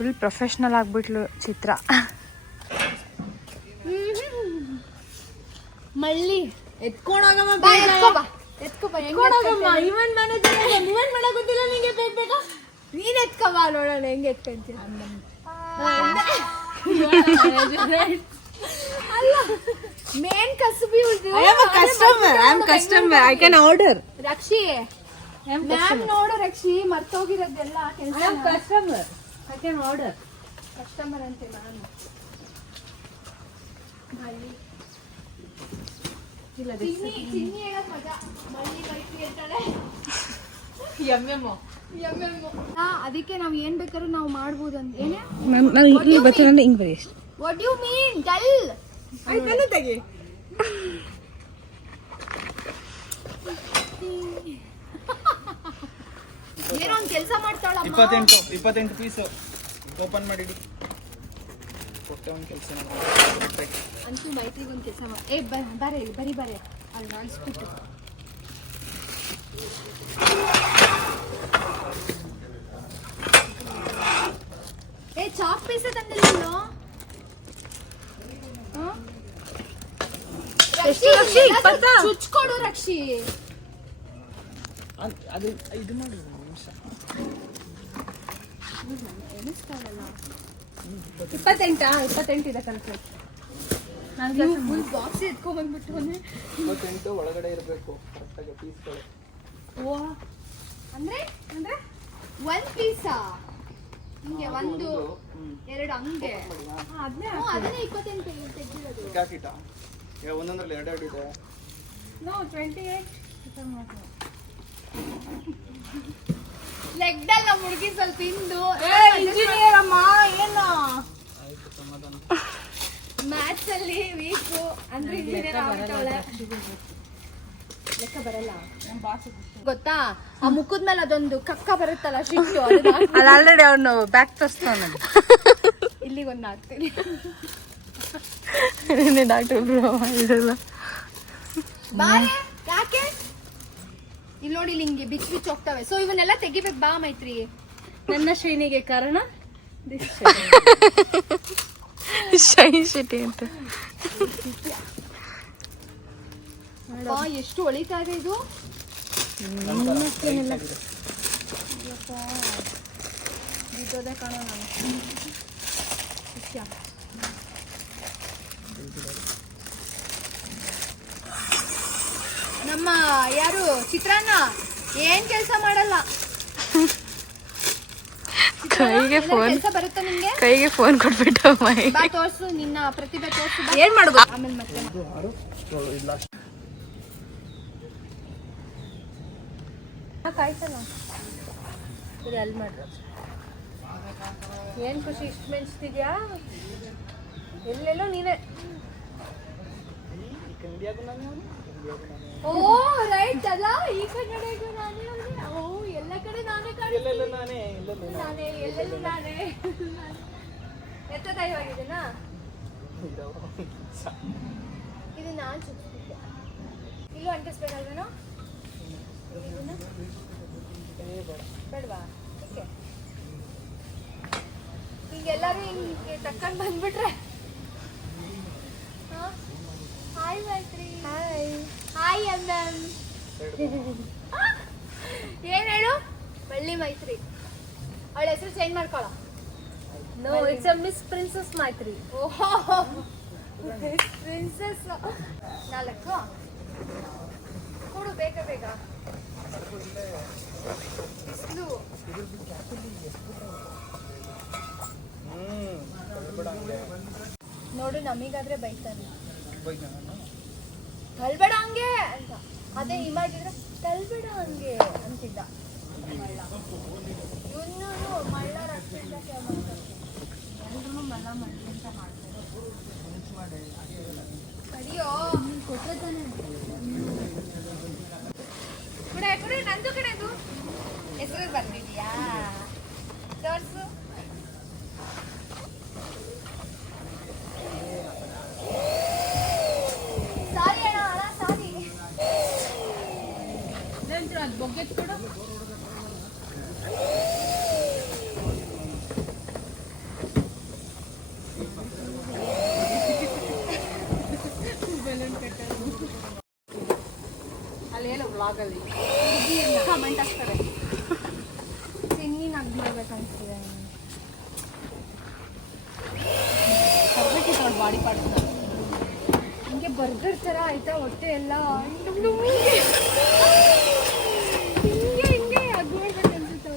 Full professional ಆಗ್ಬಿಟ್ಲು ಚಿತ್ರ. ಮಳ್ಳಿ ಎತ್ಕೊಂಡೋಗಮ್ಮ ಇವನ್ ಮಾಡಕ್ ಗೊತ್ತಿಲ್ಲ ನಿಂಗೆ ಬೇಕ ನೀನ್ ಎತ್ಕಬ ನೋಡೋಣ ಹೆಂಗ್ ಎತ್ಕೊಂತೀಯ. ಅಲ್ಲ ಮೇನ್ ಕಸುಬಿ customer I can order. Rakshi ma'am ನೋಡು ರಕ್ಷಿ ಮರ್ತೋಗಿರೋದೆಲ್ಲ ಕೆಲಸ. Customer I can order. Customer ಅಂತೆ ಮ್ಯಾಮ್. ಚಿನ್ನಿ ಹೇಳಕ್ ಮಜಾ ಮಳ್ಳಿ ಬೈಕಿ ಹೇಳ್ತಾಳೆ. ಅದಕ್ಕೆ ನಾವ್ ಏನ್ ಬೇಕಾದ್ರೂ ನಾವು ಮಾಡ್ಬೋದು ಅಂತ. ಏನೇ ಹಿಂಗ್ ಬರೀ ವಾಟ್ ಯು ಮೀನ್ ಟೆಲ್. ಆಯ್ತಲ್ಲ ತೆಗಿ. ಏನೋ ಒಂದ್ ಕೆಲಸ ಮಾಡ್ತಾಳಮ್ಮ. 28 ಪೀಸ್ ಓಪನ್ ಮಾಡಿಡಿ. ಕೊಟ್ಟೆ ಒಂದು ಕೆಲಸ ಅಂತೂ ಮೈತ್ರಿಗೆ ಒಂದು ಕೆಲಸ ಮಾಡಿ. ಬರೀ ಅಲ್ಲಿ ಮಾಡಿಸ್ಬಿಟ್ಟು ಚಾಕ್ ಪೀಸ್ ತಂದಿಲ್ಲ. ಚುಚ್ಕೊಡು ರಕ್ಷಿ. ಅದು ಇದು ಮಾಡಿ ನಿಮಿಷ. 28 ಇದೆ ಕನ್ಫ್ಯೂಸ್. ಫುಲ್ ಬಾಕ್ಸ್ ಎತ್ಕೊಂಡ್ ಬಂದ್ಬಿಟ್ಟು 28 ಒಳಗಡೆ ಇರಬೇಕು ಕರೆಕ್ಟಾಗಿ ಪೀಸ್ಗಳು. ಓ ಅಂದ್ರೆ ಒಂದ್ ಪೀಸಾ ಹಿಂಗೆ ಒಂದು ಎರಡು ಹಂಗೆ ಅದನ್ನೇ 28 ತೆಗ್ದಿರೋದು. ಹಾಕಿಟ ಒಂದೊಂದ್ರಲ್ಲಿ ಎರಡು ಇದೆ. ನೋ 28 ಲೆಗ್ದಲ್ಲ ಮುಡುಗಿ ಸ್ವಲ್ಪ ಹಿಂದು. ಇಂಜಿನಿಯರ್ ಅಮ್ಮ ಏನು ಮ್ಯಾಥ್ಸ್ ಅಲ್ಲಿ ವೀಕು ಅಂದ್ರೆ ಇಂಜಿನಿಯರ್ ಆಗ್ಬಿಟ್ಟವಳೆ. ಲೆಕ್ಕ ಬರಲ್ಲ ಗೊತ್ತಾ? ಆ ಮುಖದ ಮೇಲೆ ಅದೊಂದು ಕಕ್ಕ ಬರುತ್ತಲ್ಲ ಶಿಟ್ಟು, ಅಲ್ಲಿ ಆಲ್ರೆಡಿ ಅವನು ಬ್ಯಾಕ್ ತೋರಿಸ್ತಾನ. ಇಲ್ಲಿಗೊಂದು ಹಾಕ್ತೀನಿ. ಡಾಕ್ಟರ್ ಬ್ರೋ ಇದೆಲ್ಲ ಬಾರೆ ಯಾಕೆ ಇಲ್ಲಿ ನೋಡಿ, ಇಲ್ಲಿ ಹಿಂಗೆ ಬಿಚ್ಚಿ ಹೋಗ್ತವೆ. ಸೊ ಇವನ್ನೆಲ್ಲ ತೆಗಿಬೇಕು ಬಾ ಮೈತ್ರಿ. ನನ್ನ ಶೈನಿಗೆ ಕಾರಣ ಶೈ ಶಿಟಿ ಅಂತ. ಎಷ್ಟು ಹೊಳಿತಾ ಇದೆ ಇದು. ಬಿದ್ದೋದೆ ಕಾಣೋ ನಾನು. ನಮ್ಮ ಯಾರು ಚಿತ್ರಾನ್ನ ಏನ್ ಕೆಲಸ ಮಾಡಲ್ಲ. ಬರುತ್ತೆ ನಿಮ್ಗೆ? ಕೈಗೆ ಫೋನ್ ಕೊಟ್ಬಿಟ್ಟು ಬಾ ತೋರ್ಸು ನಿನ್ನ ಪ್ರತಿಭೆ ತೋರ್ಸು. ಏನ್ ಮಾಡ್ಬೇಕು ಆಮೇಲೆ ಮತ್ತೆ ಕಾಯ್ತಲ್ಲ ಅಲ್ಲಿ ಮಾಡ್ರ. ಏನ್ ಖುಷಿ ಇಷ್ಟು ಮೆಣಸ್ತಿದ್ಯಾ? ಎಲ್ಲೆಲ್ಲೋ ನೀನೇ. ಓ ರೈಟ್ ಅಲ್ಲ, ಈ ಕಡೆಗೂ ನಾನೇ. ಓ ಎಲ್ಲ ಕಡೆ ನಾನೇ ಎಲ್ಲೆಲ್ಲೂ ನಾನೇ ಎಲ್ಲೆಲ್ಲೂ ನಾನೇ. ಎತ್ತದಾಯವಾಗಿದೆನಾ ಇದು? ನಾನು ಚುಚ್ಚಿದ್ದೆ. ಇಲ್ಲೂ ಅಂಟಿಸ್ಬೇಕಲ್ವೇನೋ? ಬೇಡವಾ? ಓಕೆ. ಹಿಂಗೆಲ್ಲರೂ ಹಿಂಗೆ ತಕ್ಕೊಂಡು ಬಂದ್ಬಿಟ್ರೆ. ಹಾಯ್ ಮೈತ್ರಿ. ಹಾಯ್ ಎಂ. ಏನ್ ಹೇಳು? ಮಳ್ಳಿ ಮೈತ್ರಿ. ಅವಳ ಹೆಸರು ಚೇಂಜ್ ಮಾಡ್ಕೊಳ. No it's a miss princess Maitri. ಓಹೋ ಪ್ರಿನ್ಸಸ್. 4 ಕೊಡು ಬೇಗ ಬೇಗ. ಬಿಸಿಲು ನೋಡು, ನಮಗಾದ್ರೆ ಬೈತಾರೆ ತಳ್ಬೇಡ ಹಂಗೆ ಅಂತ. ಅದೇ ಇಮಾಗಿದ್ರೆ ತಳ್ಬೇಡ ಹಂಗೆ ಅಂತಿದ್ದ ಮಳ್ಳ. ಇವನು ಮಳ್ಳ ರಕ್ಷಿತ ಎಲ್ರು ಮಳ್ಳ ಅಂತ ಮಾಡ್ತಾರೆ. ಅಯ್ಯೋ ಕೊಟ್ಟರೆ ತಾನೆ. ಕುಡೆ ನಂದು ಕಡೆದು ಹೆಸರು ಬರ್ತಿದ್ಯಾ? ತೋರ್ಸು. ಸಾರಿ ಅಣ್ಣ, ಸಾರಿ. ಅದು ಬೊಗ್ಗೆ ಕೊಡು. ಆಗಲ್ಲ ಕಮೆಂಟ್ ಹಾಕ್ತಾರೆ ಸಿನ್ನಿ ನಗ್ ಮಾಡ್ಬೇಕನ್ಸ್ತಿದೆ ಬರ್ಬೇಕಿತ್ತು ಅವ್ರ ಬಾಡಿ ಪಾರ್ಟ್ ಹಿಂಗೆ ಬರ್ಗರ್ ಥರ ಆಯ್ತಾ ಹೊಟ್ಟೆ ಎಲ್ಲ ಹಿಂಗೆ ಅಗ್ಬೇಕನ್ಸುತ್ತೆ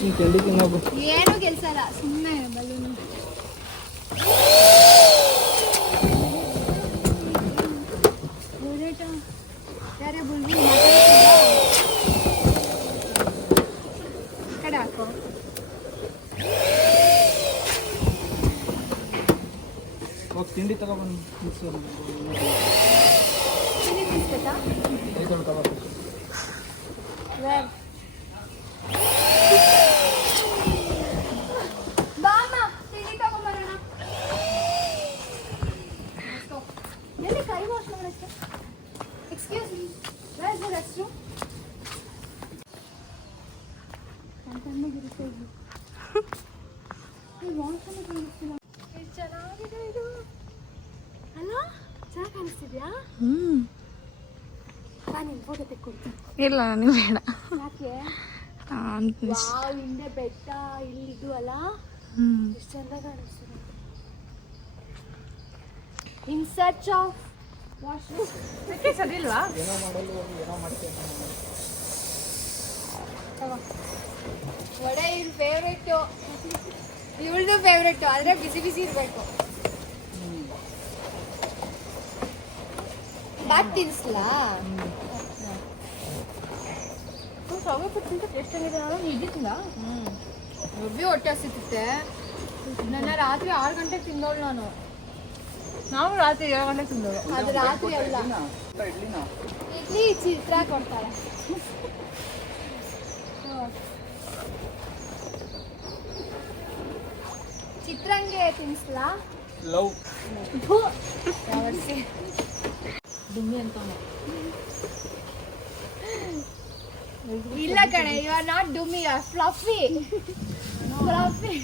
ತಿಂಡಿ ತಿನ್ನೋದು ಏನೂ ಕೆಲಸ ಇಲ್ಲ ಸುಮ್ಮನೆ ಬಲೂನು ಯಾರೇ ಬುಲ್ಬುಲ್ ಕಡೆ ಹಾಕೋ ಹೋಗಿ ತಿಂಡಿ ತಗೊಬಂದು ತಿಂಡಿ ತಿನ್ಸ್ಬೇಕಾ ವೇರ್ ಬಾಮ ತಿಂಡಿ ತಗೊಂಬರೋಣ ಎಲ್ಲಿ ಕೈ ವಾಶ್ ಮಾಡೋಕ್ಕೆ excuse me where is the rest room ಅಂತಂದಿರುತ್ತೆ ಇದು ವಾಶ್ರೂಮ್ ಕಾಣಿಸ್ತಿಲ್ಲ ಎಷ್ಟು ಚೆನ್ನಾಗಿದೆ ಇದು ಅಲ್ಲ ಚೆನ್ನಾಗಿ ಕಾಣಿಸ್ತಿದ್ಯಾ ನಾನು ಫೋಟೋ ತೆಕ್ಕೊಡ್ತೀನಿ ಇಲ್ಲ ನನಗೆ ಬೇಡ ಯಾಕೆ ಅಂತ ವಾವ್ ಹಿಂದೆ ಬೆಟ್ಟ ಇಲ್ಲಿ ಇದು ಅಲ್ಲ ಎಷ್ಟು ಚಂದ ಕಾಣಿಸ್ತಿದೆ ಇನ್ ಸರ್ಚ್ ಆಫ್ ವಾಶ್ರೂಮ್ ಸರಿ ಇಲ್ವಾ ಏನೋ ಮಾಡಲು ಏನೋ ಮಾಡ್ತೇನೆ ವಡೆ ಇವ್ರ ಫೇವ್ರೇಟು ಇವಳ್ದು ಫೇವ್ರೇಟು ಆದರೆ ಬಿಸಿ ಬಿಸಿ ಇರಬೇಕು ಬಾತ್ ತಿನ್ಸ್ಲಾ ಸಾವಿರಕ್ಕಿಂತ ಟೇಸ್ಟ್ ಆಗಿದೆ ನಾನು ಇದ್ದಿತ್ತಿಲ್ಲ ರುಬ್ಬಿ ಹೊಟ್ಟೆ ಹಸಿತುತ್ತೆ ನನ್ನ ರಾತ್ರಿ 6 ಗಂಟೆಗೆ ತಿಂದೋಳು ನಾನು ನಾವು ರಾತ್ರಿ 7 ಗಂಟೆಗೆ ತಿಂದೋಳು ಅದು ರಾತ್ರಿ ಅಲ್ಲ ಇಡ್ಲಿನ ಇಡ್ಲಿ ಚಿತ್ರ ಕೊಡ್ತಾರೆ ಚಿತ್ರಂಗೆ ತಿನ್ಸ್ಲಾ ಲವ್ ದುಮ್ಮಿ ಅಂತಾನೆ ಇಲ್ಲ ಕಣೆ ಯು ಆರ್ ನಾಟ್ ಡುಮ್ಮಿ ಯು ಆರ್ ಫ್ಲಫಿ ಫ್ಲಫಿ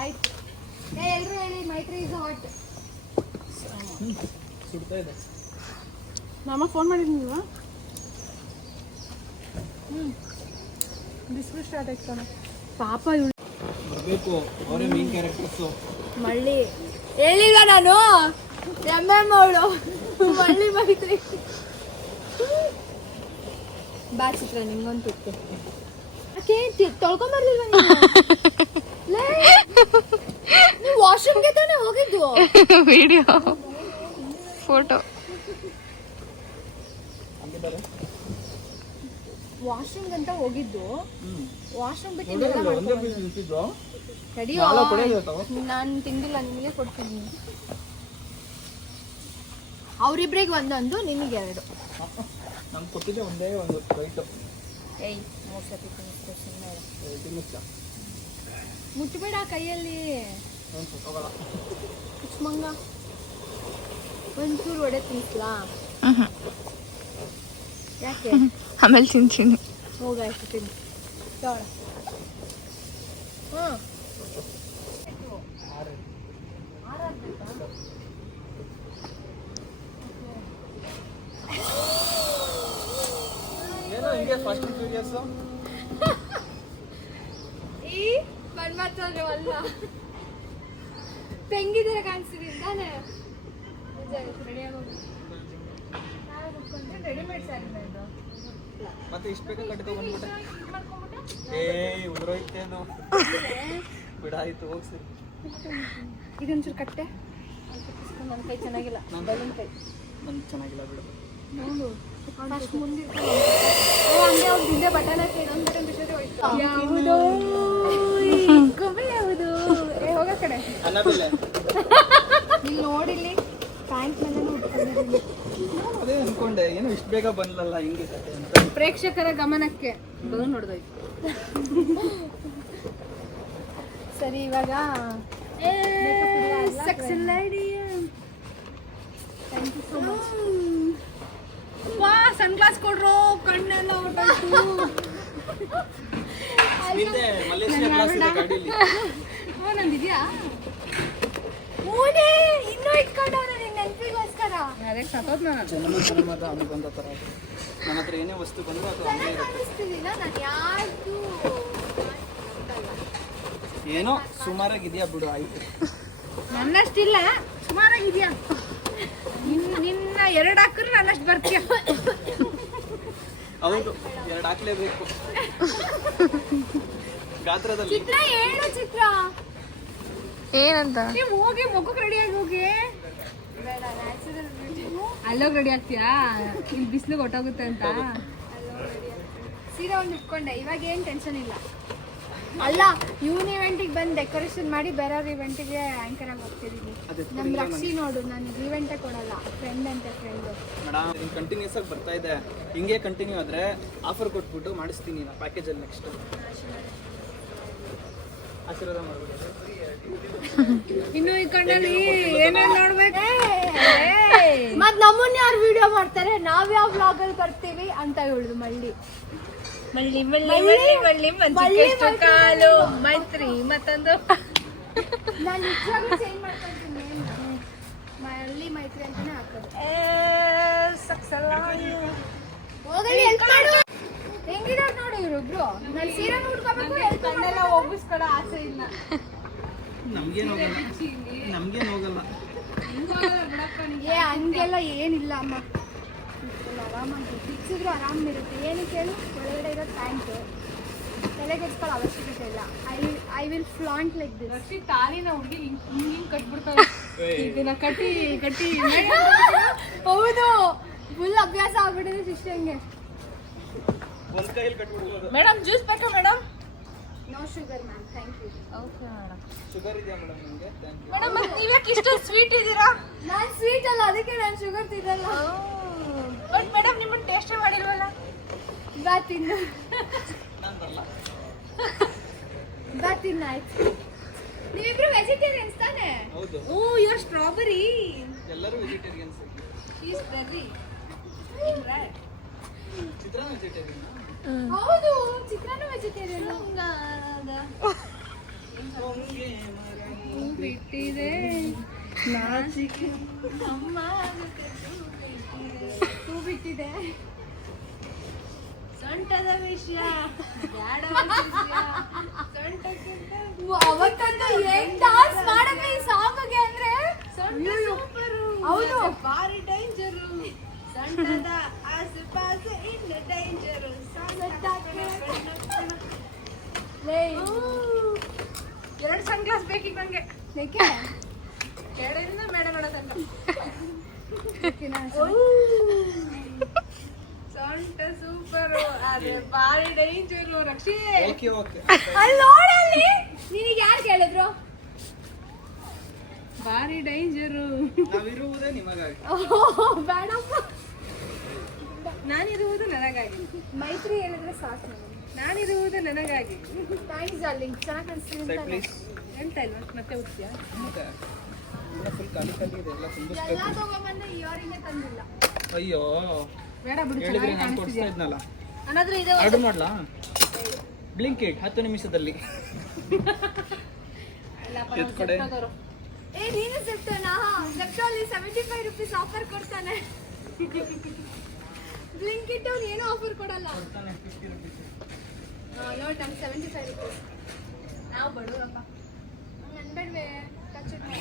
ಆಯ್ತು ಎಲ್ಲರೂ ಹೇಳಿ ಮೈತ್ರಿ ಇಸ್ ಹಾಟ್ ಸುಡ್ತಾ ಇದೆ ನಮ್ಮ ಫೋನ್ ಮಾಡಿದ್ನಿಲ್ವಾ ಬಿಸಿಲು ಸ್ಟಾರ್ಟ್ ಆಯ್ತು ಕಣ ಪಾಪ ಇವಳು ಬರಬೇಕು ಅವರೇ ಮೇನ್ ಕ್ಯಾರೆಕ್ಟರ್ಸು ಮಳ್ಳಿ ಹೇಳಿಲ್ವ ನಾನು ಅವಳು ಮಳ್ಳಿ ಮೈತ್ರಿ ಬಾ ಚಿತ್ರ ನಿಂಗೊಂದು ತುತ್ತು ಯಾಕೆ ತೊಳ್ಕೊಂಬರ್ಲಿಲ್ವ ನೀವು ವಾಶ್ರೂಮ್ಗೆ ತಾನೇ ಹೋಗಿದ್ದು ವಿಡಿಯೋ ಫೋಟೋ ಹಂಗಿದ್ದಾರೆ ವಾಶ್ರೂಮ್ ಅಂತ ಹೋಗಿದ್ದು ವಾಶ್ರೂಮ್ ಬಿಟ್ಟು ಒಂದೇ ಪೀಸ್ ನಿಂತಿದ್ದು ತಡಿಯೋ ನಾಳೆ ಕೊಡೋದು ಅಥವಾ? ನಾನು ತಿಂದಿಲ್ಲ ನಿಮಗೆ ಕೊಡ್ತೀನಿ ಅವರಿಬ್ರಿಗೆ ಒಂದೊಂದು ನಿಮಗೆ 2 ನಮ್ಗೆ ಕೊಟ್ಟಿದ್ದೆ ಒಂದೇ ಒಂದು ರೈಟು ಏಯ್ ಮೋಸತಿ ತಿನ್ನಿಸ್ತ ಮುಟ್ಬೇಡ ಕೈಯಲ್ಲಿ ತಗೋಲ್ಲ ಕುಚ್ಮಂಗ ಒಂಚೂರು ಒಡೆ ತಿನ್ಸ್ಲಾ ಯಾಕೆ ಆಮೇಲೆ ತಿಂತೀನಿ ಹೋಗಾಯ್ತು ತಿನ್ನು ತಗೊಳ ಹಾಂ ಏನೋ ಹಿಂಗೆ ಫಸ್ಟ್ ಕ್ಯೂರಿಯಸ್ಸು ಈ ಮನ್ಮತ್ತವ್ರು ಅಲ್ಲ ತೆಂಗಿದ್ರೆ ಕಾಣಿಸ್ತಿದ್ದೀನಿ ತಾನೇ ರೆಡಿಮೇಡ್ ಸ್ಯಾರಿ ಇದು ಮತ್ತೆ ಇಷ್ಟು ಬೇಗ ಕಟ್ಟಿ ತಗೊಂಡ್ಬಿಟ್ಟೆ ಉದುರೋಯ್ತೇನು ಬಿಡಾಯ್ತು ಹೋಗ್ಸಿ ಇದೊಂಚೂರು ಕಟ್ಟೆ ನನ್ನ ಕೈ ಚೆನ್ನಾಗಿಲ್ಲ ಬಲೂನ್ ಕೈ ನನ್ಗೆ ಚೆನ್ನಾಗಿಲ್ಲ ಬಿಡು ನೋಡು ಫಸ್ಟ್ ಮುಂದಿರ್ತಾರೆ ಹಂಗೆ ಅವ್ರು ಹಿಂದೆ ಬಟನ್ ಹಾಕಿ ಇನ್ನೊಂದು ಬಟನ್ ಬಿಟ್ಟರೆ ಹೋಯ್ತು ಯಾವುದು ಗೊಬ್ಬರ ಯಾವುದು ಏ ಹೋಗ ಕಡೆ ಅನ್ನ ಬೆಲೆ ಇಲ್ಲಿ ನೋಡಿಲ್ಲಿ ಪ್ಯಾಂಟ್ ಮೇಲೆ ಉಟ್ಕೊಂಡಿದ್ದೀನಿ ಅದೇ ಅನ್ಕೊಂಡೆ ಏನೋ ಇಷ್ಟು ಬೇಗ ಬಂದ್ಲಲ್ಲ ಹಿಂಗೆ ಕತೆ ಅಂತ ಪ್ರೇಕ್ಷಕರ ಗಮನಕ್ಕೆ ಬಲೂನ್ ನೋಡ್ದೋಯ್ತು ಸರಿ ಇವಾಗ sexy lady thank you so much ವಾ ಸನ್ ಗ್ಲಾಸ್ ಕೊಡ್ರು ಕಣ್ಣೆಲ್ಲ ಹೊರಟಾಯ್ತು ಹಿಂದೆ ಮಲೇಷಿಯಾ ಕ್ಲಾಸ್ ಇದೆ ಗಾಡೀಲಿ ಓ ನಂದಿದ್ಯಾ ಹ್ಞೂ ಅವನೇ ಇನ್ನೂ ಇಟ್ಕೊಂಡವ್ರೆ ನಿನ್ನ ನೆನಪಿಗೋಸ್ಕರ. ಅದಕ್ಕೆ ಸತ್ತೋದ್ ನಾನು. ಜನ್ಮದ ಅನುಬಂಧ ಥರ ಅದು. ನನ್ನ ಹತ್ರ ಏನೇ ವಸ್ತು ಬಂದರೂ ಅದು ಹಂಗೆ ಇರುತ್ತೆ. ಅನ್ನಿಸ್ತಿದಿಲ್ಲ ನಾನು ಯಾರ್ದು ಏನೋ ಸುಮಾರಾಗಿದೆಯಾ ಬಿಡು, ಆಯ್ತು. ನನ್ನಷ್ಟಿಲ್ಲ, ಸುಮಾರಾಗಿದ್ಯಾ. ನಿನ್ನ 2 ಹಾಕಿದ್ರೆ ನನ್ನಷ್ಟು ಬರ್ತೀಯ. ಹೌದು, 2 ಹಾಕ್ಲೇಬೇಕು ಗಾತ್ರದಲ್ಲಿ. ಚಿತ್ರ ಹೇಳು ಚಿತ್ರ. ಏನಂತ? ನೀವು ಹೋಗಿ ಮುಖಕ್ಕೆ ರೆಡಿಯಾಗಿ ಹೋಗಿ. ಬೇಡ ನ್ಯಾಚುರಲ್ ಬ್ಯೂಟಿ. ಅಲ್ಲೋಗಿ ರೆಡಿ ಆಗ್ತೀಯಾ? ಇಲ್ಲಿ ಬಿಸಿಲು ಹೊಟ್ಟೋಗುತ್ತೆ ಅಂತ. ಸೀರೆ ಒಂದು ಇಟ್ಕೊಂಡೆ, ಇವಾಗ ಏನು ಟೆನ್ಷನ್ ಇಲ್ಲ. ಅಲ್ಲ ಇವನ್ ಇವೆಂಟಿಗೆ ಬಂದು ಡೆಕೋರೇಷನ್ ಮಾಡಿ ಬೇರೆಯವ್ರ ಇವೆಂಟಿಗೆ ಆ್ಯಂಕರ್ ಆಗಿ ಹೋಗ್ತಿದ್ದೀನಿ. ನಮ್ಮ ರಕ್ಷಿ ನೋಡು, ನಾನು ಇವೆಂಟೇ ಕೊಡಲ್ಲ, ಫ್ರೆಂಡ್ ಅಂತ ಫ್ರೆಂಡು. ಮೇಡಮ್ ಕಂಟಿನ್ಯೂಸ್ ಆಗಿ ಬರ್ತಾ ಇದೆ, ಹಿಂಗೆ ಕಂಟಿನ್ಯೂ ಆದರೆ ಆಫರ್ ಕೊಟ್ಬಿಟ್ಟು ಮಾಡಿಸ್ತೀನಿ ನಾನು ಪ್ಯಾಕೇಜಲ್ಲಿ ನೆಕ್ಸ್ಟ್. ಆಶೀರ್ವಾದ ಮಾಡ್ಬಿಟ್ಟು ಇನ್ನು ಈ ಕಣ್ಣಲ್ಲಿ ಏನೇನು ನೋಡ್ಬೇಕು. ಮತ್ ನಮ್ಮನ್ನ ಯಾರು ವಿಡಿಯೋ ಮಾಡ್ತಾರೆ, ನಾವ್ಯಾವ ವ್ಲಾಗಲ್ಲಿ ಬರ್ತೀವಿ ಅಂತ ಹೇಳುದು. ಮಳ್ಳಿ ಮಳ್ಳಿ ಮಳ್ಳಿ ಮಳ್ಳಿ ಮಳ್ಳಿ ಮಂಚಿಕೆಷ್ಟು ಕಾಲು ಮೈತ್ರಿ ಮತ್ತೊಂದು. ನಾನು ನಿಜವಾಗ್ಲೂ ಚೇಂಜ್ ಮಾಡ್ಕೊಂತೀನಿ, ಮಳ್ಳಿ ಮೈತ್ರಿ ಅಂತಾನೆ ಹಾಕೋದು. ಹೋಗಲಿ ಹೆಲ್ಪ್ ಮಾಡು. ಹೆಂಗಿದಾರ ನೋಡು ಇವ್ರೊಬ್ರು. ನಾನು ಸೀರೆ ಉಟ್ಕೋಬೇಕು, ಕಣ್ಣೆಲ್ಲ ಒಬ್ಬಿಸ್ಕೊಡೋ ಆಸೆ ಇಲ್ಲ. ನಮ್ಗೇನು ಹೋಗಲ್ಲ. ಏ ಹಂಗೆಲ್ಲ ಏನಿಲ್ಲ ಅಮ್ಮ, ಆರಾಮಾಗಿ ಬಿಚ್ಚಿದ್ರು ಆರಾಮಿರುತ್ತೆ. ಏನಕ್ಕೆ ಹೇಳು, ಒಳಗಡೆ ಇರೋ ಪ್ಯಾಂಟು ತಲೆಗೆಚ್ಕೊಳ್ಳೋ ಅವಶ್ಯಕತೆ ಇಲ್ಲ. I will flaunt like this. Rakshi ತಾಲಿನ ಹುಡುಗಿ ಹಿಂಗ್ ಕಟ್ಬಿಡ್ತಾರೆ. ಇದನ್ನ ಕಟ್ಟಿ ಕಟ್ಟಿ ಹೌದು, ಫುಲ್ ಅಭ್ಯಾಸ ಆಗ್ಬಿಟ್ಟಿದೆ ಶಿಷ್ಯಂಗೆ. ಒಂದು ಕೈಯಲ್ಲಿ ಕಟ್ಬಿಡ್ಬೋದು. ಮೇಡಮ್ ಜ್ಯೂಸ್ ಬೇಕಾ madam? No sugar ma'am, thank you. Okay madam. Sugar ಇದೆಯಾ ಮೇಡಮ್ ನಿಮಗೆ? Thank you. ಮೇಡಮ್ ಮತ್ತೆ ನೀವ್ಯಾಕೆ ಇಷ್ಟು ಸ್ವೀಟ್ ಇದ್ದೀರಾ? ನಾನು ಸ್ವೀಟ್ ಅಲ್ಲ, ಅದಕ್ಕೆ ನಾನು ಶುಗರ್ ತಿನ್ನಲ್ಲ. ಬಟ್ ಮೇಡಮ್ ನಿಮ್ಮನ್ನ ಟೇಸ್ಟ್ ಮಾಡಿಲ್ವಲ್ಲ? ಬಾ ತಿನ್ನು, ನಾನು ಬರಲ್ಲ. ಬಾ ತಿನ್ನು ಆಯ್ತು. ನೀವಿಬ್ರು ವೆಜಿಟೇರಿಯನ್ಸ್ ತಾನೆ? ಹೌದು, ಓ ಯುವರ್ ಸ್ಟ್ರಾಬೆರಿ. ಎಲ್ಲರೂ vegetarians. Is berry. Chitranna vegetarian. ಹೌದು, ಚಿತ್ರಾನ್ನ ವೆಜಿಟೇರಿಯನ್. ಬಿಟ್ಟಿದೆ ನಾಚಿಕೆ ಅಮ್ಮ ಹೂ ಬಿಟ್ಟಿದೆ. ಸೊಂಟದ ವಿಷಯ ಅವತ್ತಂದು ಏನ್ ಡಾನ್ಸ್ ಮಾಡಿದ್ವಿ ಈ ಸಾಂಗ್ಗೆ ಅಂದ್ರೆ. ಹೌದು, ಭಾರಿ ಡೇಂಜರು. ಸೊಂಟದ ಆಸುಪಾಸು ಇಲ್ಲ ಡೇಂಜರು. ಎರಡು ಸನ್ ಗ್ಲಾಸ್ ಬೇಕೀಗ ನಂಗೆ. ಏಕೆ? ಎರಡರಿಂದ ಮೇಡಮ್ ನೋಡೋದಲ್ಲ. ಸೊಂಟ ಸೂಪರು, ಆದ್ರೆ ಭಾರಿ ಡೇಂಜರು. ರಕ್ಷಿ okay okay. ಅಲ್ಲಿ ನೋಡಲ್ಲಿ ನಿನಗೆ ಯಾರು ಕೇಳಿದ್ರು? ಭಾರಿ ಡೇಂಜರು. ನಾವಿರುವುದೇ ನಿಮಗಾಗಿ. ಬೇಡಪ್ಪ, ನಾನಿರುವುದು ನನಗಾಗಿ. ಮೈತ್ರಿ ಹೇಳಿದ್ರೆ ಸಾಕು ನನಗೆ. ನಾನಿರುವುದು ನನಗಾಗಿ. ಥ್ಯಾಂಕ್ಸ್ ಡಾರ್ಲಿಂಗ್, ಚೆನ್ನಾಗಿ ಅನಿಸ್ತೀನಿ ಸೈಡ್ ಅಂತ. ಪ್ಲೀಸ್. ಎಂತ ಇಲ್ವಾ ಮತ್ತೆ ಹುಡ್ತೀಯಾ? ಮತ್ತೆ ಫುಲ್ ಖಾಲಿ ಖಾಲಿ ಇದೆ, ಎಲ್ಲ ಎಲ್ಲ ತುಂಬಿಸ್ಬೇಕು. ತಗೊಂಬಂದೆ, ಇಯರಿಂಗೇ ತಂದಿಲ್ಲ. ಅಯ್ಯೋ, ಬೇಡ ಬಿಡು, ಹೇಳಿದ್ರೆ ಚೆನ್ನಾಗಿ ನಾನು ಕೊಡ್ಸ್ತಾ ಕಾಣಿಸ್ತಿದ್ಯಾ. ಇದ್ನಲ್ಲ. ನನ್ನತ್ರ ಇದೆ. ಆರ್ಡರ್ ಮಾಡ್ಲಾ? ಬ್ಲಿಂಕಿಟ್ 10 ನಿಮಿಷದಲ್ಲಿ ಎತ್ಕೊಡೆ. ಏ ನೀನು ಜೆಪ್ಟೋನಾ? ಜೆಪ್ಟೋಲಿ 75 ರೂಪೀಸ್ ಆಫರ್ ಕೊಡ್ತಾನೆ. ಬ್ಲಿಂಕಿಟ್ ಅವ್ನು ಏನೂ ಆಫರ್ ಕೊಡಲ್ಲ. ನೋಡಿ ನಮ್ಗೆ 75 ರೂಪೀಸ್. ನಾವು ಬಡವರಪ್ಪ. ಅನ್ಬೇಡ್ವೆ, ಖರ್ಚು ಮಾಡಿ.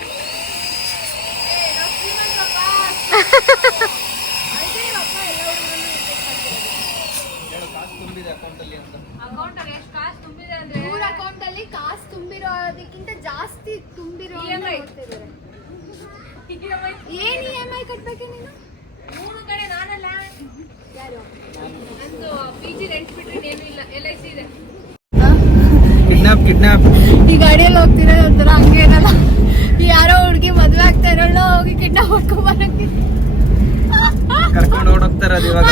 ಹೇಳು, ಕಾಸು ತುಂಬಿದೆ ಅಕೌಂಟಲ್ಲಿ ಅಂತ. ಅಕೌಂಟ್ ಅಲ್ಲಿ ಎಷ್ಟು ಕಾಸು ತುಂಬಿದೆ ಅಂದ್ರೆ ಇವ್ರ ಅಕೌಂಟ್ ಅಲ್ಲಿ ಕಾಸು ತುಂಬಿರೋದಕ್ಕಿಂತ ಜಾಸ್ತಿ ತುಂಬಿರೋ EMI. ಏನ್ EMI ಕಟ್ಬೇಕೆ ನೀನು? 3 ಕಡೆ ನಾನಲ್ಲ. ಯಾರು? ನಂದು PG ರೆಂಟ್ ಬಿಟ್ರೆ ಏನು ಇಲ್ಲ. LIC ಇದೆ. ಕಿಡ್ನಾಪ್. ಈ ಗಾಡಿಯಲ್ಲಿ ಹೋಗ್ತಿರೋದು ಒಂಥರ ಹಂಗೆ ಇರಲ್ಲ. ಯಾರೋ ಹುಡುಗಿ ಮದ್ವೆ ಆಗ್ತಾ ಇರೋಲ್ಲ, ಹೋಗಿ ಕಿಡ್ನಾಪ್ ಮಾಡ್ಕೊಂಡ್ ಬರಕ್ಕೆ ಕರ್ಕೊಂಡು ಓಡೋಗ್ತಾರದು ಇವಾಗ.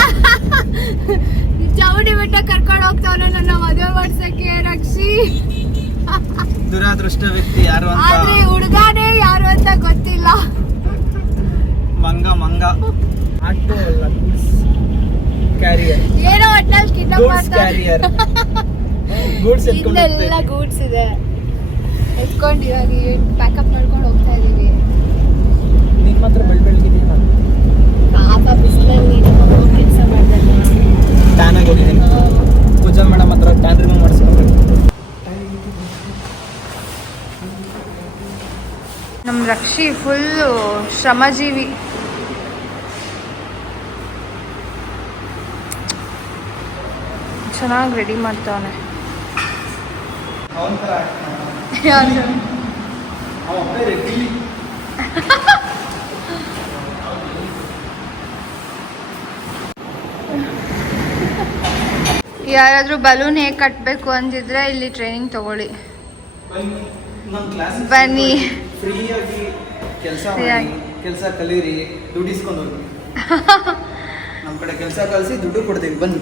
ಚಾವುಂಡಿ ಬೆಟ್ಟ ಕರ್ಕೊಂಡು ಹೋಗ್ತಾವನ ನನ್ನ ಮದುವೆ ಮಾಡ್ಸಕ್ಕೆ ರಕ್ಷಿ. ದುರಾದೃಷ್ಟ ವ್ಯಕ್ತಿ ಯಾರು ಅಂತ. ಆದ್ರೆ ಹುಡುಗಾನೇ ಯಾರು ಅಂತ ಗೊತ್ತಿಲ್ಲ. ಮಂಗ ಆಟೋ ಅಲ್ಲ, ಗೂಡ್ಸ್ ಕ್ಯಾರಿಯರ್. ಏನೋ ಒಟ್ಟಲ್ಲಿ ಕಿಡ್ನಾಪ್ ಗೂಡ್ಸ್ ಮಾಡ್ತಾರೆ. ಕ್ಯಾರಿಯರ್. ಗೂಡ್ಸ್ ಎತ್ಕೊಂಡು ಇಲ್ಲೆಲ್ಲ ಗೂಡ್ಸ್ ಇದೆ. ಎತ್ಕೊಂಡು ಇವಾಗ ಪ್ಯಾಕಪ್ ಮಾಡ್ಕೊಂಡು ಹೋಗ್ತಾ ಇದೀವಿ. ಮಾತ್ರ ಬೆಳಗಿದೆಯಲ್ಲ, ಪಾಪ ಬಿಸಿಲಲ್ಲಿ ಕೆಲಸ ಮಾಡ್ದಾಗ ಟ್ಯಾನ್ ಆಗಿ ಹೋಗಿದ್ದೀನಿ. ಪೂಜಾ ಮೇಡಮ್ ಹತ್ರ ಟ್ಯಾನ್ ರಿಮೂವ್ ಮಾಡಿಸ್ಕೊಬೇಕು. ನಮ್ಮ ರಕ್ಷಿ ಫುಲ್ಲು ಶ್ರಮಜೀವಿ. ಚೆನ್ನಾಗಿ ರೆಡಿ ಮಾಡ್ತಾವನೆ. ಅವನ ಥರ ಯಾರಾದರೂ ಬಲೂನ್ ಹೇಗೆ ಕಟ್ಟಬೇಕು ಅಂತಿದ್ರೆ ಇಲ್ಲಿ ಟ್ರೈನಿಂಗ್ ತಗೊಳ್ಳಿ. ನಮ್ಮ ಕ್ಲಾಸ್ ಬನ್ನಿ, ಫ್ರೀಯಾಗಿ ಕೆಲಸ ಫ್ರೀಯಾಗಿ. ಕೆಲಸ ಕಲೀರಿ, ದುಡ್ಡು ಇಸ್ಕೊಂಡು ಹೋಗಿ. ನಮ್ಮ ಕಡೆ ಕೆಲಸ ಕಲಿಸಿ ದುಡ್ಡು ಕೊಡ್ತೀವಿ, ಬನ್ನಿ.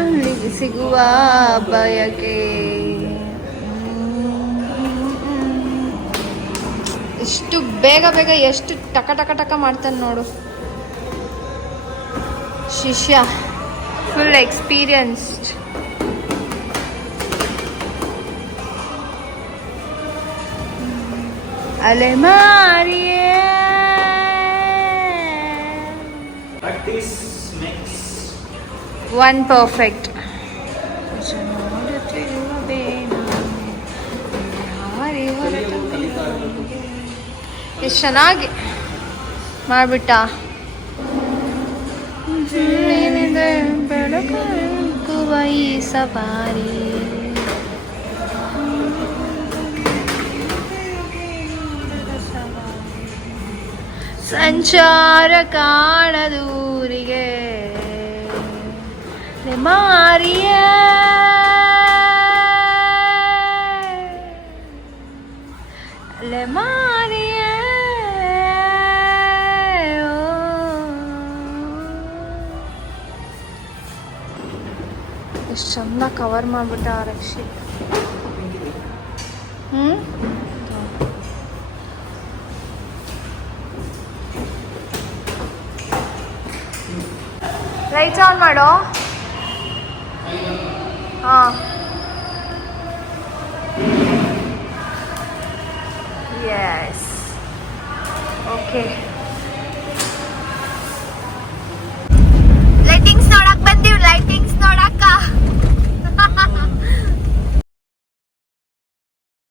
ಅಲ್ಲಿಗೆ ಸಿಗುವ ಬಯಕೆ ಎಷ್ಟು ಬೇಗ ಬೇಗ ಎಷ್ಟು ಟಕ ಟಕ ಟಕ ಮಾಡ್ತಾನೆ ನೋಡು ಶಿಷ್ಯ. Full experienced. ಅಲೆಮಾರಿಯೇ ಪ್ರಾಕ್ಟೀಸ್ ಮೇಕ್ಸ್ ಒನ್ ಪರ್ಫೆಕ್ಟ್. ಎಷ್ಟು ಚೆನ್ನಾಗಿ ಮಾಡಿಬಿಟ್ಟ. ಬೆಳಕುವ ಈ ಸವಾರಿ ಸಂಚಾರ ಕಾಣದೂರಿಗೆ ಮಾರಿಯ ಮಾರಿಯ ಎಷ್ಟು ಚಂದ ಕವರ್ ಮಾಡ್ಬಿಟ್ಟ ಆ ರಕ್ಷಿ. ಲೈಟ್ಸ್ ಆನ್ ಮಾಡೋ. ಹಾಂ, ಎಸ್, ಓಕೆ. ಲೈಟಿಂಗ್ಸ್ ನೋಡಕ್ ಬಂದೀವಿ. ಲೈಟಿಂಗ್ಸ್